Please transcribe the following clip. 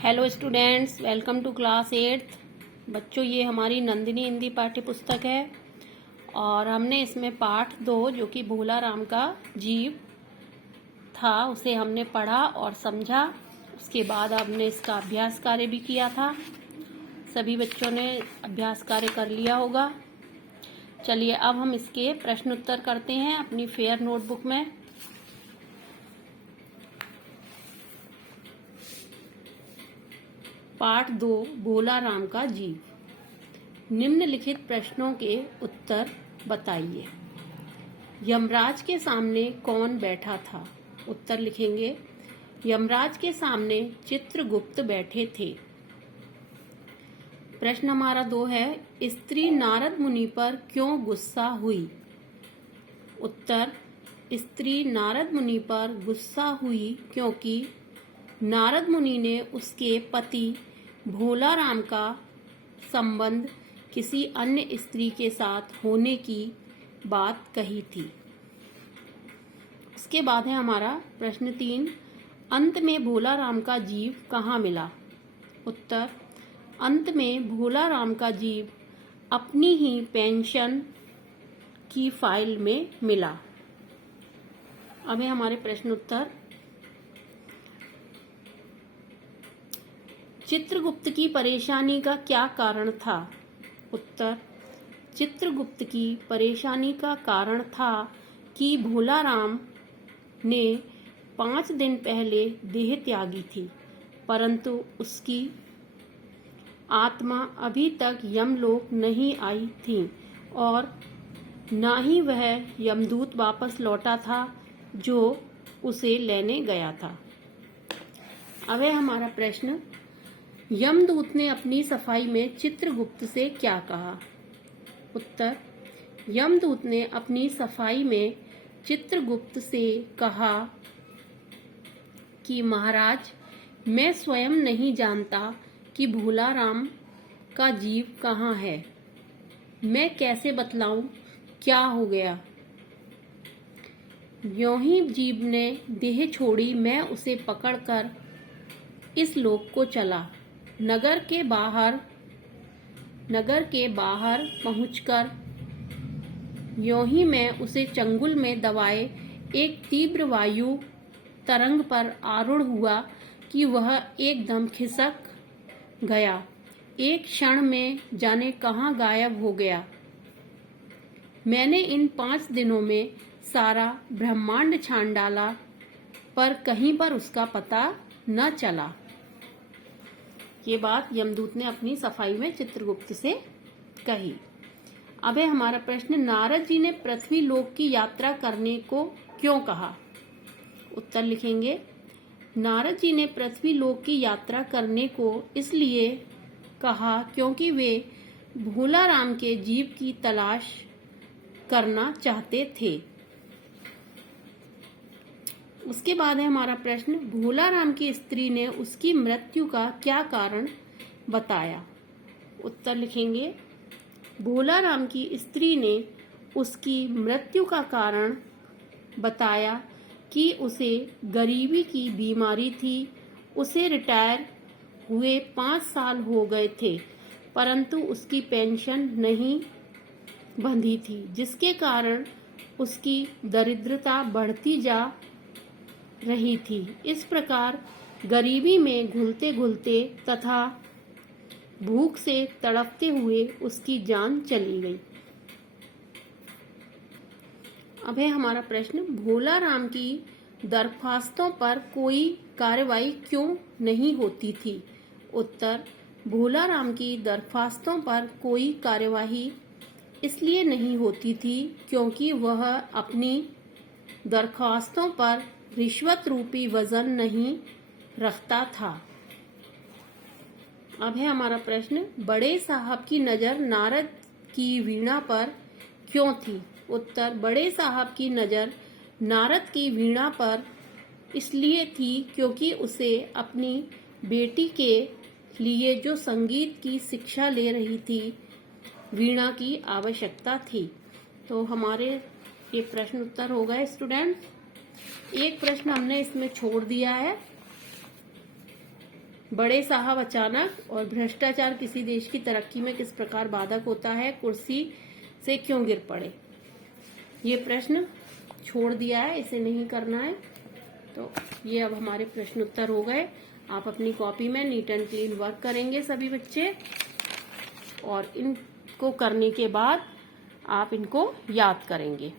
Hello students, welcome to class 8th। बच्चों, ये हमारी नंदिनी हिंदी पाठ्य पुस्तक है और हमने इसमें पाठ 2 जो कि भोला राम का जीव था उसे हमने पढ़ा और समझा। उसके बाद हमने इसका अभ्यास कार्य भी किया था। सभी बच्चों ने अभ्यास कार्य कर लिया होगा। चलिए अब हम इसके प्रश्न उत्तर करते हैं अपनी फेयर नोटबुक में। पाठ 2 भोला राम का जीव। निम्नलिखित प्रश्नों के उत्तर बताइए। यमराज के सामने कौन बैठा था? उत्तर लिखेंगे। यमराज के सामने चित्रगुप्त बैठे थे। प्रश्न हमारा 2 है, स्त्री नारद मुनि पर क्यों गुस्सा हुई? उत्तर, स्त्री नारद मुनि पर गुस्सा हुई क्योंकि नारद मुनि ने उसके पति भोला राम का संबंध किसी अन्य स्त्री के साथ होने की बात कही थी। उसके बाद है हमारा प्रश्न 3, अंत में भोला राम का जीव कहाँ मिला? उत्तर, अंत में भोला राम का जीव अपनी ही पेंशन की फाइल में मिला। अब है हमारे प्रश्न उत्तर। चित्रगुप्त की परेशानी का क्या कारण था? उत्तर, चित्रगुप्त की परेशानी का कारण था कि भोला राम ने 5 दिन पहले देह त्यागी थी, परंतु उसकी आत्मा अभी तक यमलोक नहीं आई थी और ना ही वह यमदूत वापस लौटा था जो उसे लेने गया था। अब है हमारा प्रश्न, यमदूत ने अपनी सफाई में चित्रगुप्त से क्या कहा? उत्तर, यमदूत ने अपनी सफाई में चित्रगुप्त से कहा कि महाराज, मैं स्वयं नहीं जानता कि भोला राम का जीव कहाँ है। मैं कैसे बतलाऊं क्या हो गया? यों ही जीव ने देह छोड़ी, मैं उसे पकड़कर इस लोक को चला। नगर के बाहर पहुंचकर यों ही मैं उसे चंगुल में दबाए एक तीव्र वायु तरंग पर आरूढ़ हुआ कि वह एकदम खिसक गया। एक क्षण में जाने कहाँ गायब हो गया। मैंने इन 5 दिनों में सारा ब्रह्मांड छान डाला, पर कहीं पर उसका पता न चला। ये बात यमदूत ने अपनी सफाई में चित्रगुप्त से कही। अब है हमारा प्रश्न, नारद जी ने पृथ्वी लोक की यात्रा करने को क्यों कहा? उत्तर लिखेंगे। नारद जी ने पृथ्वी लोक की यात्रा करने को इसलिए कहा क्योंकि वे भोला राम के जीव की तलाश करना चाहते थे। उसके बाद है हमारा प्रश्न, भोला राम की स्त्री ने उसकी मृत्यु का क्या कारण बताया? उत्तर लिखेंगे। भोला राम की स्त्री ने उसकी मृत्यु का कारण बताया कि उसे गरीबी की बीमारी थी। उसे रिटायर हुए 5 साल हो गए थे, परंतु उसकी पेंशन नहीं बंधी थी, जिसके कारण उसकी दरिद्रता बढ़ती जा रही थी। इस प्रकार गरीबी में घुलते घुलते तथा भूख से तड़पते हुए उसकी जान चली गई। अब है हमारा प्रश्न, भोला राम की दरख्वास्तों पर कोई कार्रवाई क्यों नहीं होती थी? उत्तर, भोला राम की दरख्वास्तों पर कोई कार्यवाही इसलिए नहीं होती थी क्योंकि वह अपनी दरख्वास्तों पर रिश्वत रूपी वजन नहीं रखता था। अब है हमारा प्रश्न, बड़े साहब की नजर नारद की वीणा पर क्यों थी? उत्तर, बड़े साहब की नजर नारद की वीणा पर इसलिए थी क्योंकि उसे अपनी बेटी के लिए जो संगीत की शिक्षा ले रही थी, वीणा की आवश्यकता थी। तो हमारे ये प्रश्न उत्तर हो गए स्टूडेंट्स। एक प्रश्न हमने इसमें छोड़ दिया है। बड़े साहब अचानक और भ्रष्टाचार किसी देश की तरक्की में किस प्रकार बाधक होता है, कुर्सी से क्यों गिर पड़े। ये प्रश्न छोड़ दिया है, इसे नहीं करना है। तो ये अब हमारे प्रश्न उत्तर हो गए। आप अपनी कॉपी में नीट एंड क्लीन वर्क करेंगे सभी बच्चे, और इनको करने के बाद आप इनको याद करेंगे।